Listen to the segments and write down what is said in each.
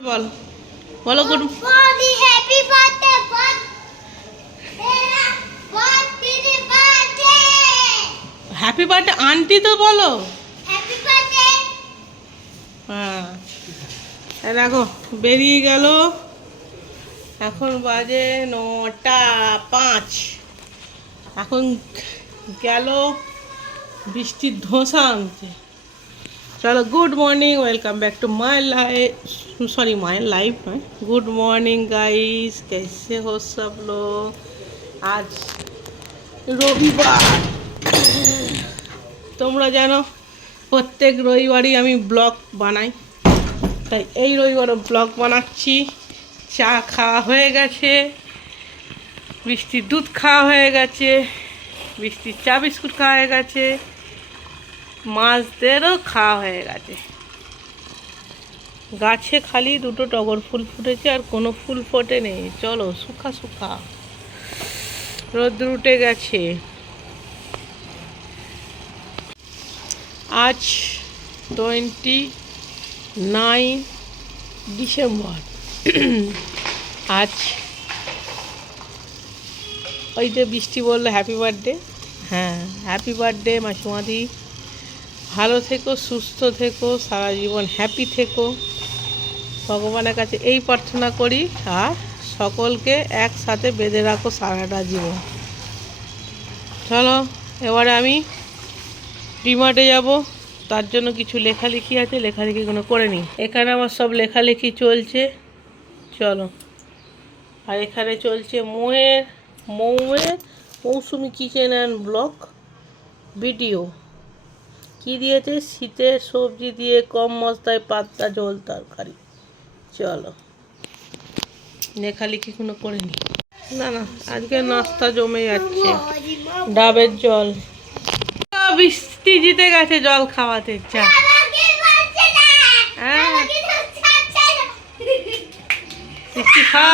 বল বলো good happy birthday aunty তো বলো। হ্যাঁ দেখো বেরিয়ে গেল, এখন বাজে 9:05। এখন গেল বৃষ্টির ধোঁসা আনতে। चलो good morning, welcome back to my life, sorry my life है। गुड मॉर्निंग गाइस, कैसे हो सब लोग। आज रविवार, তোমরা জানো প্রত্যেক রবিবারই আমি ব্লগ বানাই, তাই এই রবিবারও ব্লগ বানাচ্ছি। চা খাওয়া হয়ে গেছে, বৃষ্টির দুধ খাওয়া হয়ে গেছে, বৃষ্টির চা বিস্কুট খাওয়া হয়ে গেছে, মাছদেরও খাওয়া হয়ে গেছে। গাছে খালি দুটো টগর ফুল ফুটেছে, আর কোনো ফুল ফোটে নেই। চলো শুকা শুকা, রোদ্র উঠে গেছে। আজ 29 ডিসেম্বর। আজ ওই যে বৃষ্টি বললো হ্যাপি বার্থডে। হ্যাঁ, হ্যাপি বার্থডে মাসুমাদি, ভালো থেকো, সুস্থ থেকো, সারা জীবন হ্যাপি থেকো, ভগবানের কাছে এই প্রার্থনা করি। আর সকলকে একসাথে বেঁধে রাখো সারাটা জীবন। চলো এবারে আমি ডিমার্টে যাব, তার জন্য কিছু লেখালেখি আছে, লেখালেখিগুলো করে নিই। এখানে আমার সব লেখালেখি চলছে, চলো। আর এখানে চলছে মৌসুমি কিচেন অ্যান্ড ব্লগ ভিডিও। কি দিয়েছে, শীতের সবজি দিয়ে কম মশলায় পাতলা ঝোল তরকারি। চলো লেখালেখি কোনো করে নি। না আজকে নাস্তা জমে যাচ্ছে। ডাবের জল, বৃষ্টি জিতে গেছে জল খাওয়াতে। চা হ্যাঁ বৃষ্টি খা।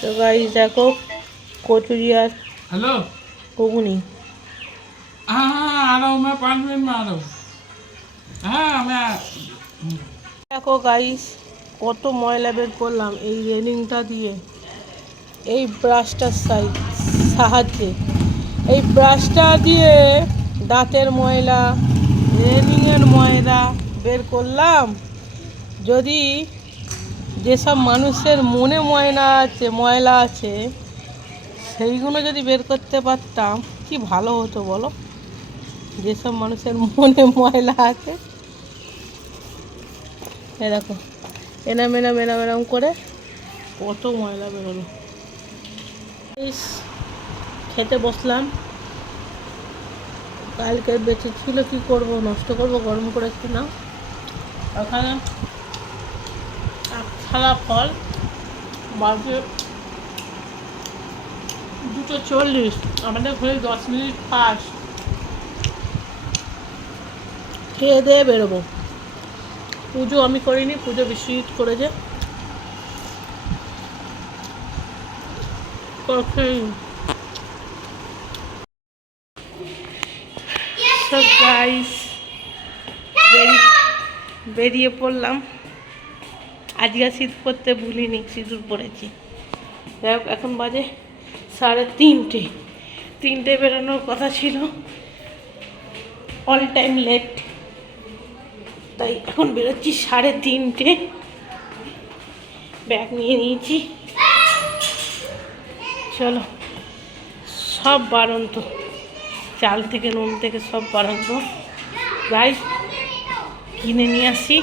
তো গাইস দেখো কচুরি আর हेलो ঘুগনি। দেখো গাইস কত ময়লা বের করলাম এই রেলিংটা দিয়ে, এই ব্রাশটার সাহায্যে। এই ব্রাশটা দিয়ে দাঁতের ময়লা, রেলিংয়ের ময়লা বের করলাম। যদি যেসব মানুষের মনে ময়লা আছে সেইগুলো যদি বের করতে পারতাম কি ভালো হতো বলো। যেসব মানুষের মনে ময়লা আছে, এ দেখো এনাম করে কত ময়লা বেরোলো। খেতে বসলাম, কালকে বেঁচে ছিল, কি করব, নষ্ট করব, গরম করে না। ওখানে থালা ফল বাজে 2:40, আমাদের ঘরে 10 মিনিট পাস। খেয়ে দিয়ে বেরোবো। পুজো আমি করিনি, পুজো বিশ্বজিৎ করেছে। বেরিয়ে পড়লাম। আজকে শীত পরতে ভুলিনি, সিঁদুর পরেছি। যাই হোক এখন বাজে 3:30 বেরোনোর কথা ছিল, অল টাইম লেট, তাই এখন বেরোচ্ছি 3:30। ব্যাগ নিয়ে নিয়েছি। চলো সব বাড়ন্ত, চাল থেকে নুন থেকে সব বাড়ন্ত যাই কিনে নিয়ে আসি।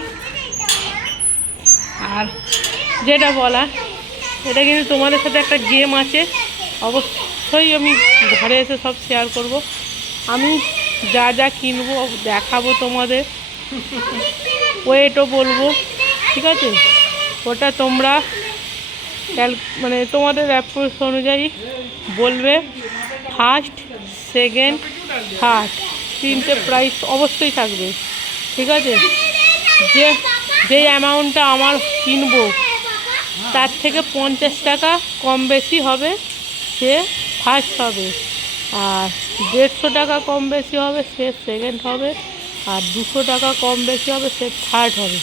আর যেটা বলার, এটা কিন্তু তোমাদের সাথে একটা গেম আছে, অবশ্যই আমি ঘরে এসে সব শেয়ার করব। আমি যা যা কিনবো দেখাবো তোমাদের, ওয়েটও বলবো, ঠিক আছে? ওটা তোমরা মানে তোমাদের অ্যাপ্রোচ অনুযায়ী বলবে। ফার্স্ট, সেকেন্ড, থার্ড 3টে প্রাইস অবশ্যই থাকবে, ঠিক আছে? যে অ্যামাউন্টটা আমার কিনবো তার থেকে 50 টাকা কম বেশি হবে, সে ফার্স্ট হবে। আর 150 টাকা কম বেশি হবে সে সেকেন্ড হবে, আর 200 টাকা কম বেশি হবে সে থার্ড হবে।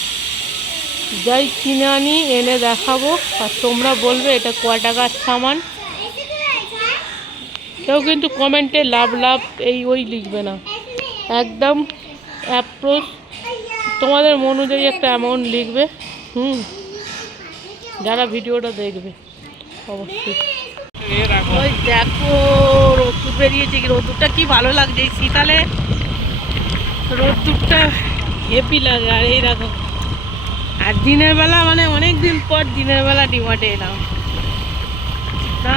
যাই কিনে আনি এনে দেখাবো, আর তোমরা বলবে এটা ক টাকার সামান। কেউ কিন্তু কমেন্টে লাভ লাভ এই ওই লিখবে না, একদম অ্যাপ্রোচ তোমাদের মন অনুযায়ী একটা অ্যামাউন্ট লিখবে। যারা ভিডিওটা দেখবে অবশ্যই। ওই দেখো রোদ্দুর বেরিয়েছে, কি রোদ্দুরটা কি ভালো লাগছে এই শীতালে, রোদ্দুরটা হেভি লাগে। আর এই দেখো, আর দিনের বেলা মানে অনেক দিন পর দিনের বেলা ডিমার্টে এলাম না,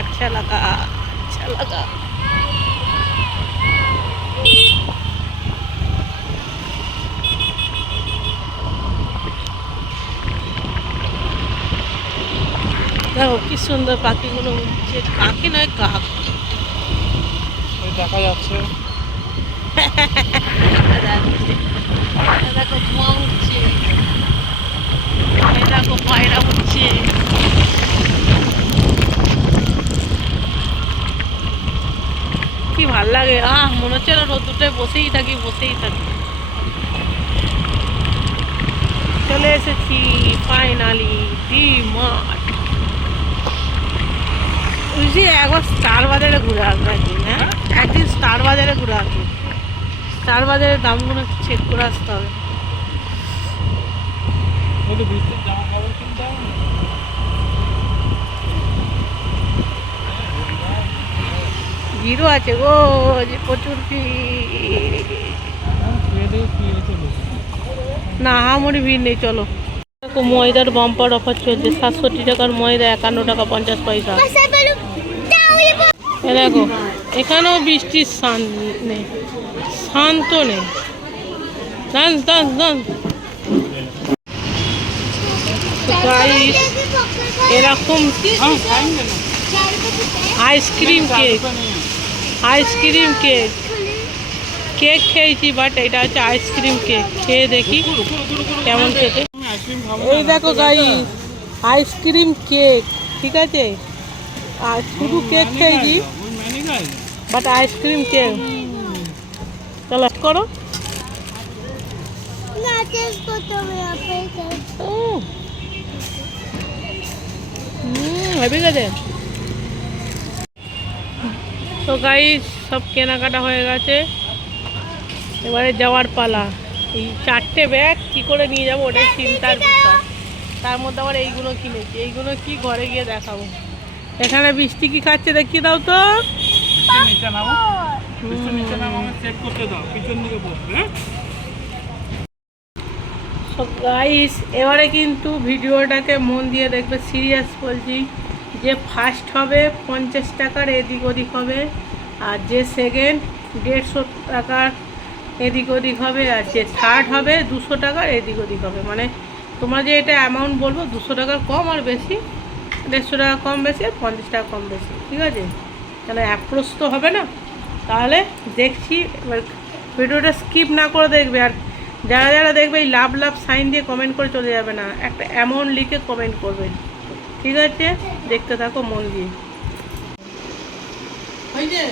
আচ্ছা লাগা আচ্ছা লাগা। দেখো কি সুন্দর পাখিগুলো উঠছে, পাখি নয় কাক দেখা যাচ্ছে। দেখো ধোঁয়া উঠছে, দেখো পায়রা উঠছে। কি ভাল লাগে, মনে হচ্ছে না রোদ্দুরটায় বসেই থাকি বসেই থাকি। চলে এসেছি ফাইনালি ডি-মার্ট। একবার স্টার বাজারে ঘুরে আসবে একদিন, হ্যাঁ একদিন স্টার বাজারে ঘুরে আসবে, স্টার বাজারের দামগুলো চেক করে আসতে হবে। ভিড়ও আছে গো, যে প্রচুর ভিড়। না হামরি ভিড় নেই, চলো। দেখো ময়দার বাম্পার অফার চলছে, 67 টাকার ময়দা 51 টাকা 50 পয়সা। দেখো এখানেও বৃষ্টির নেই, শান্ত নেই। Dance dance dance. গাইস এরকম ice cream cake, ice cream cake, cake খেয়েছি বাট এটা হচ্ছে আইসক্রিম কেক, খেয়ে দেখি কেমন খেতে। এই দেখো গাইস আইসক্রিম কেক, ঠিক আছে, আর শুধু কেক খেয়েছি বাট আইসক্রিম কেক। চলো করো, হেভি গেছে। তো গাইস সব কেনাকাটা হয়ে গেছে, এবারে যাওয়ার পালা। এই 4টে ব্যাগ কী করে নিয়ে যাবো ওটাই চিন্তার বিষয়। তার মধ্যে আবার এইগুলো কিনেছি, এইগুলো কি ঘরে গিয়ে দেখাবো। এখানে বৃষ্টি কি খাচ্ছে দেখিয়ে দাও তো। গাইস এবারে কিন্তু ভিডিওটাকে মন দিয়ে দেখবে, সিরিয়াস বলছি, যে ফার্স্ট হবে 50 টাকার এদিক ওদিক হবে, আর যে সেকেন্ড 150 টাকার এদিক ওদিক হবে, আর যে থার্ড হবে 200 টাকার এদিক ওদিক হবে। মানে তোমরা যে এটা অ্যামাউন্ট বলবো 200 টাকার কম আর বেশি, 150 টাকা কম বেশি আর 50 টাকা কম বেশি, ঠিক আছে। তাহলে অ্যাপ্রোচ তো হবে না, তাহলে দেখছি এবার ভিডিওটা স্কিপ না করে দেখবে। আর যারা যারা দেখবে এই লাভ লাভ সাইন দিয়ে কমেন্ট করে চলে যাবে না, একটা অ্যামাউন্ট লিখে কমেন্ট করবে, ঠিক আছে। দেখতে থাকো মন দিয়ে। ওই যে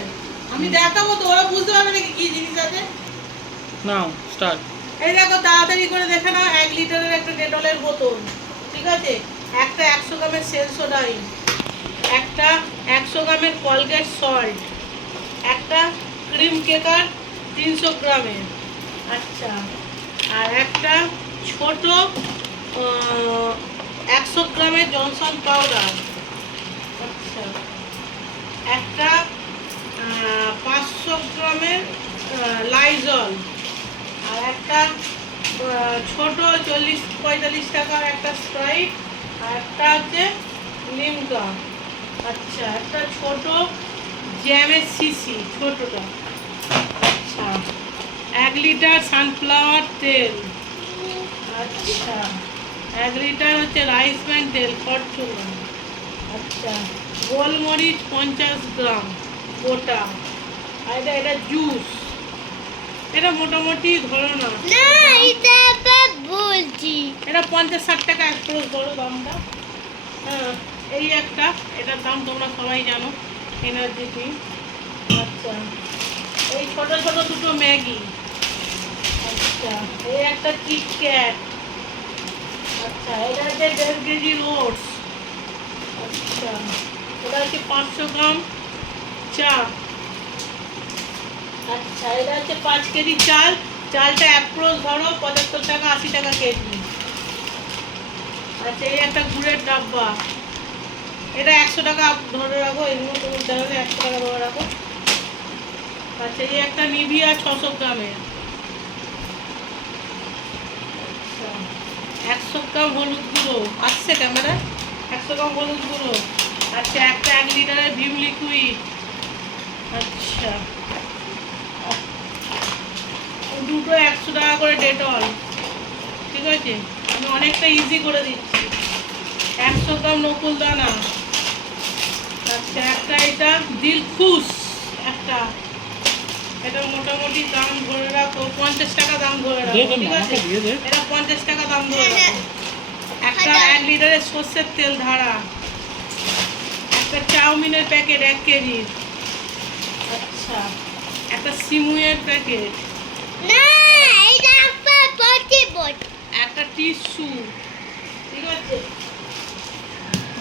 আমি দেখাবো তো, ওরা বুঝতে পারবে নাকি কি জিনিস আছে। নাও স্টার্ট। এই দেখো তাড়াতাড়ি করে দেখে নাও, 1 লিটারের একটা ডেটলের বোতল, ঠিক আছে, একটা 100 গ্রামের সেন্সোডাইন, একটা 100 গ্রামের কলগেট সল্ট, একটা ক্রিম কেকার 300 গ্রামের, আচ্ছা, আর একটা ছোট 100 গ্রামের জনসন পাউডার, আচ্ছা, একটা 500 গ্রামের লাইজল, আর একটা ছোট 40-45 টাকার একটা স্প্রাইট, আর একটা হচ্ছে লিমকা, আচ্ছা, একটা ছোট জ্যামের শিশি ছোটটা, আচ্ছা, 1 লিটার সানফ্লাওয়ার তেল, আচ্ছা, 1 লিটার হচ্ছে রাইস ব্র্যান্ড তেল ফরচুন, আচ্ছা, গোলমরিচ 50 গ্রাম গোটা, আর এটা জুস, এটা মোটামুটি ধরো না, বলছি এটা 50-60 টাকা অ্যাপ্রোচ বড় দামটা। হ্যাঁ এই একটা, এটার দাম তোমরা সবাই জানো, এনার্জি ড্রিঙ্ক, আচ্ছা, এই ছোট ছোট দুটো ম্যাগি। আচ্ছা, এই একটা কিটক্যাট। আচ্ছা, এটা হচ্ছে 1.5 কেজি ওটস। আচ্ছা, এটা হচ্ছে 500 গ্রাম চা। আচ্ছা, এটা হচ্ছে 5 কেজি চাল। চালটা অ্যাপ্রোচ ধরো 75 টাকা 80 টাকা কেজি। আচ্ছা, এই একটা গুড়ের ডাব্বা, এটা 100 টাকা ধরে রাখো, এগুলো তুমি জানালে 100 টাকা ধরে রাখো। আচ্ছা, এই একটা নিভিয়া 600 গ্রামের। আচ্ছা, 100 গ্রাম হলুদ গুঁড়ো আসছে ক্যামেরা, 100 গ্রাম হলুদ গুঁড়ো। আচ্ছা, একটা 1 লিটারের ভিম লিকুইড। আচ্ছা, দুটো 100 টাকা করে ডেটল। ঠিক আছে, আমি অনেকটা ইজি করে দিচ্ছি। 100 গ্রাম নকুল দানা। আচ্ছা, একটা এটা দিলখুশ একটা, এটা মোটামুটি দাম ধরে রাখো 50 টাকা দাম ধরে রাখো। ঠিক আছে, এটা 50 টাকা দাম ধরে রাখো। একটা 1 লিটারের সর্ষের তেল ধারা। একটা চাউমিনের প্যাকেট 1 কেজি। আচ্ছা, একটা সিমুয়ের প্যাকেট। একটা টিস্যু। ঠিক আছে,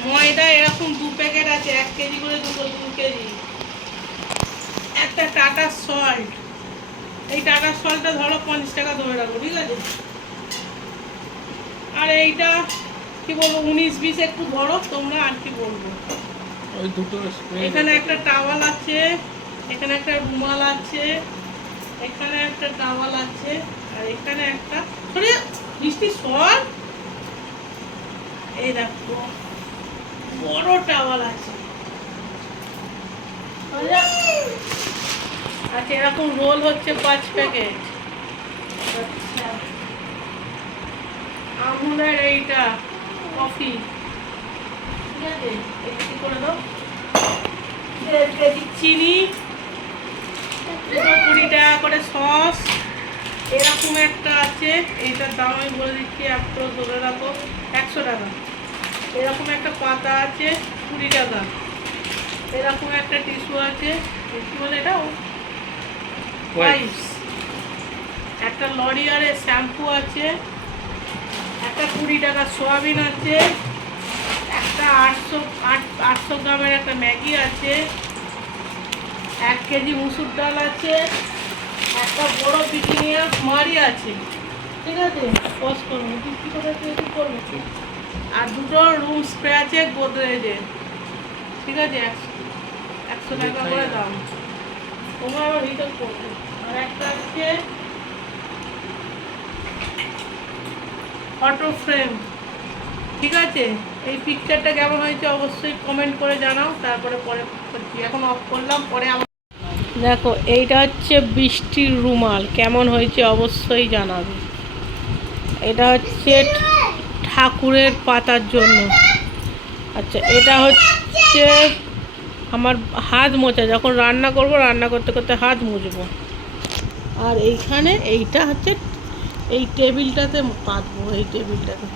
ময়দা এরকম 2 প্যাকেট আছে, 1 কেজি করে, 2 কেজি। একটা টাটা সল্ট, এই টাটা সল্টটা ধরো 50 টাকা ধরে রাখো। ঠিক আছে, আর এইটা কি বলবো 19-20 একটু ধরো তোমরা, আর কি বলবো। ওই দুটো এখানে একটা টাওয়াল আছে, এখানে একটা রুমাল আছে, এখানে একটা টাওয়াল আছে, আর এখানে একটা মিষ্টি সর। এই দেখো বড় টাওয়াল আছে। আচ্ছা, এরকম রোল হচ্ছে 5 প্যাকেট। আচ্ছা, আমুলের এইটা কফি। ঠিক আছে, এটা কি করে দাও। 1.5 কেজি চিনি, 20 টাকা করে সস। এরকম একটা আছে, এইটার দাম আমি বলে দিচ্ছি, একটু ধরে রাখো 100 টাকা। এরকম একটা পাতা আছে 20 টাকা। এরকম একটা টিস্যু আছে, কি বলে এটা, ওয়াইপস। একটা লরিয়ারের শ্যাম্পু আছে, একটা 20 টাকা সয়াবিন আছে, একটা 800 গ্রামের একটা ম্যাগি আছে, 1 কেজি মুসুর ডাল আছে, একটা বড় ব্রিটানিয়া মারি আছে। ঠিক আছে, পজ করবো কি করে তৈরি করবো। আর দুটো রুম স্প্রে আছে গোদরেজের। ঠিক আছে, 100 টাকা করে দাম, তোমরা আবার রিটার্ন করবে। আর একটা আছে ফটো ফ্রেম। ঠিক আছে, এই পিকচারটা কেমন হয়েছে অবশ্যই কমেন্ট করে জানাও, তারপরে পরে করছি। এখন অফ করলাম, পরে আমার দেখো এইটা হচ্ছে বৃষ্টির রুমাল, কেমন হয়েছে অবশ্যই জানাবে। এটা হচ্ছে ঠাকুরের পাতার জন্য। আচ্ছা, এটা হচ্ছে আমার হাত মোছা, যখন রান্না করব, রান্না করতে করতে হাত মুছবো। আর এইখানে এইটা হচ্ছে এই টেবিলটাতে পাতবো, এই টেবিলটাতে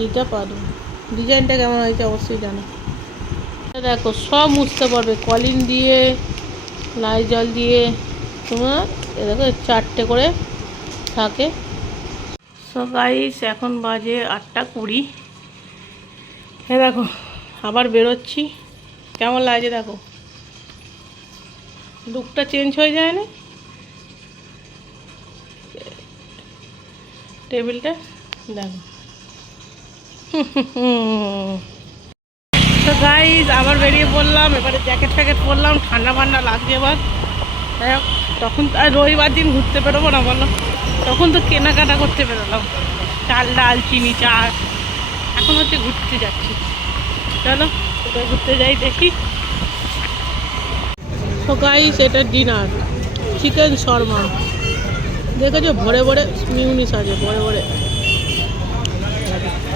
এইটা পাতবো। ডিজাইনটা কেমন হয়েছে অবশ্যই জানো। দেখো সব মুছতে পারবে, কলিন দিয়ে, লাইজল দিয়ে। তোমার দেখো 4টে করে থাকে। সো গাইস, এখন বাজে 8:20। দেখো আবার বেরোচ্ছি, কেমন লাগছে দেখো, লুকটা চেঞ্জ হয়ে যায় না টেবিলটা, দেখো। তো গাইস আবার বেরিয়ে পড়লাম, এবারে জ্যাকেট ফ্যাকেট পরলাম, ঠান্ডা ঠান্ডা লাগছে এবার। তখন আর রবিবার দিন ঘুরতে বেরোবো না বলো, তখন তো কেনাকাটা করতে বেরোলাম, চাল ডাল চিনি চাল। এখন হচ্ছে ঘুরতে যাচ্ছি, চলো কোথায় ঘুরতে যাই দেখি। তো গাইস এটা ডিনার, চিকেন শর্মা। দেখেছো ভরে ভরে মিউনিস আছে, ভরে ভরে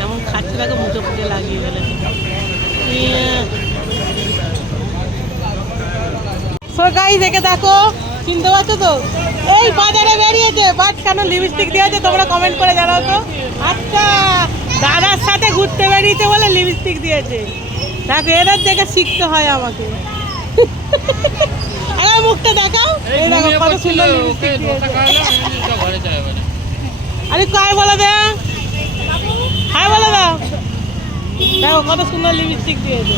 এমন খাচ্ছে, তাকে মুখে ফুটে লাগিয়ে ফেলেছে। সো গাইস একে দেখো, চিনতে পারছো তো, এই বাজারে বেরিয়েছে, বাট কেন লিপস্টিক দিয়েছে তোমরা কমেন্ট করে জানাও তো। আচ্ছা, দাদার সাথে ঘুরতে বেরিয়েছে বলে লিপস্টিক দিয়েছে। দেখো এদের দেখে শিখতে হয় আমাকে। আরে মুখটা দেখাও। এই দেখো কত সুন্দর লিপস্টিক দিয়েছে। ঘরে যাবে এবারে। আরে কাই বলে দে, হাই বলে দাও। দেখো কত সুন্দর লিপস্টিক দিয়েছে।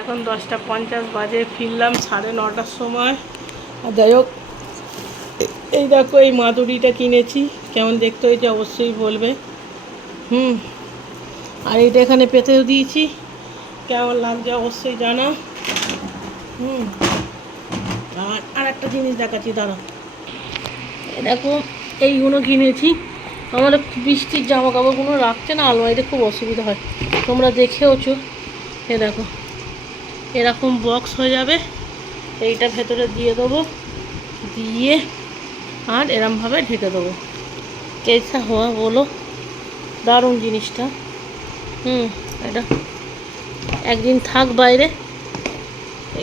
এখন 10:50 বাজে, ফিরলাম 9:30টার সময়। আর যাই হোক, এই দেখো এই মাদুরিটা কিনেছি, কেমন দেখতে হয়েছে অবশ্যই বলবে। আর এটা এখানে পেতেও দিয়েছি, কেমন লাগছে অবশ্যই জানা। আর একটা জিনিস দেখাচ্ছি, দাঁড়াও। দেখো এইগুলো কিনেছি। আমার বৃষ্টির জামা কাপড়গুলো রাখতে না আলমারিতে খুব অসুবিধা হয়, তোমরা দেখেওছো। এ দেখো এরকম বক্স হয়ে যাবে, এইটা ভেতরে দিয়ে দেবো, দিয়ে আর এরমভাবে ঢেকে দেবো। কেসা হওয়া বলো, দারুণ জিনিসটা। এটা একদিন থাক বাইরে।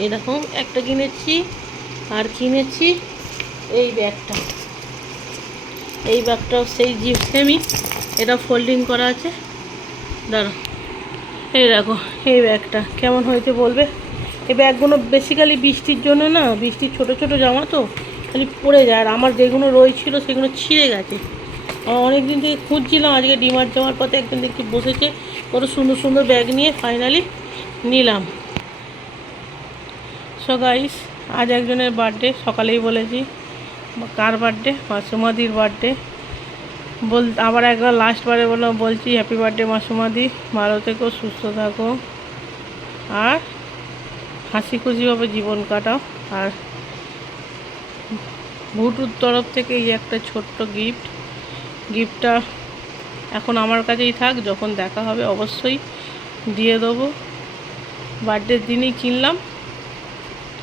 এইরকম একটা কিনেছি। আর কিনেছি এই ব্যাগটা, এই ব্যাগটাও সেই সেমই, এটা ফোল্ডিং করা আছে। দাঁড়ো, এই দেখো এই ব্যাগটা কেমন হয়েছে বলবে। এই ব্যাগগুলো বেসিক্যালি বৃষ্টির জন্য না, বৃষ্টির ছোট ছোট জামা তো খালি পড়ে যায়। আর আমার যেগুলো রয়েছিল সেগুলো ছিঁড়ে গেছে। অনেক দিন থেকে খুঁজছিলাম, আজকে ডিমার্ট যাওয়ার পথে একদিন দেখি বসেছে কত সুন্দর সুন্দর ব্যাগ নিয়ে, ফাইনালি নিলাম। সো গাইস, আজ একজনের বার্থডে, সকালেই বলেছি। কার বার্থডে? মাসুমাদির বার্থডে। আবার একবার লাস্টবারে বলছি হ্যাপি বার্থডে মাসুমাদি, ভালো থেকো, সুস্থ থাকো, আর হাসি খুশিভাবে জীবন কাটাও। আর ভুটুর তরফ থেকে এই একটা ছোট্ট গিফটটা এখন আমার কাছেই থাক, যখন দেখা হবে অবশ্যই দিয়ে দেবো। বার্থডের দিনই কিনলাম,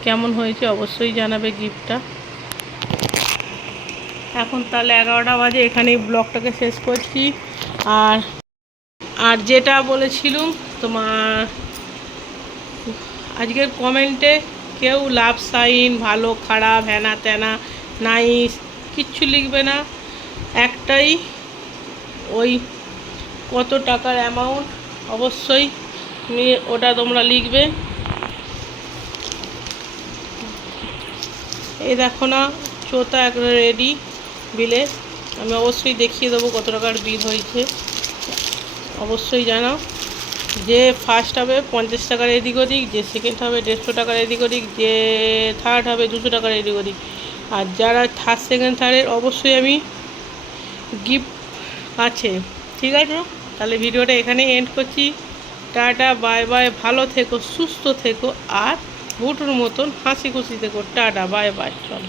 কেমন হয়েছে অবশ্যই জানাবে গিফটটা। এখন তাহলে 11টা বাজে, এখানেই ব্লগটাকে শেষ করছি। আর যেটা বলেছিলাম তোমার, আজকের কমেন্টে কেউ লাভ সাইন, ভালো খারাপ, হ্যানা ত্যানা, নাইস কিচ্ছু লিখবে না। একটাই, ওই কত টাকার অ্যামাউন্ট অবশ্যই ওটা তোমরা লিখবে। এই দেখো না, চোতা একটা রেডি বিলে, আমি অবশ্যই দেখিয়ে দেবো কত টাকার বিল হয়েছে, অবশ্যই জানাও। যে ফার্স্ট হবে 50 টাকার এদিক ওদিক, যে সেকেন্ড হবে 150 টাকার এদিক ওদিক, যে থার্ড হবে 200 টাকার এদিক ওদিক। আর যারা ফার্স্ট সেকেন্ড থার্ডের অবশ্যই আমি গিফট আছে, ঠিক আছে। তাহলে ভিডিওটা এখানে এন্ড করছি। টাটা, বাই বাই, ভালো থেকো, সুস্থ থেকো, আর ভুটুর মতন হাসি খুশি থেকো। টাটা, বাই বাই, চলো।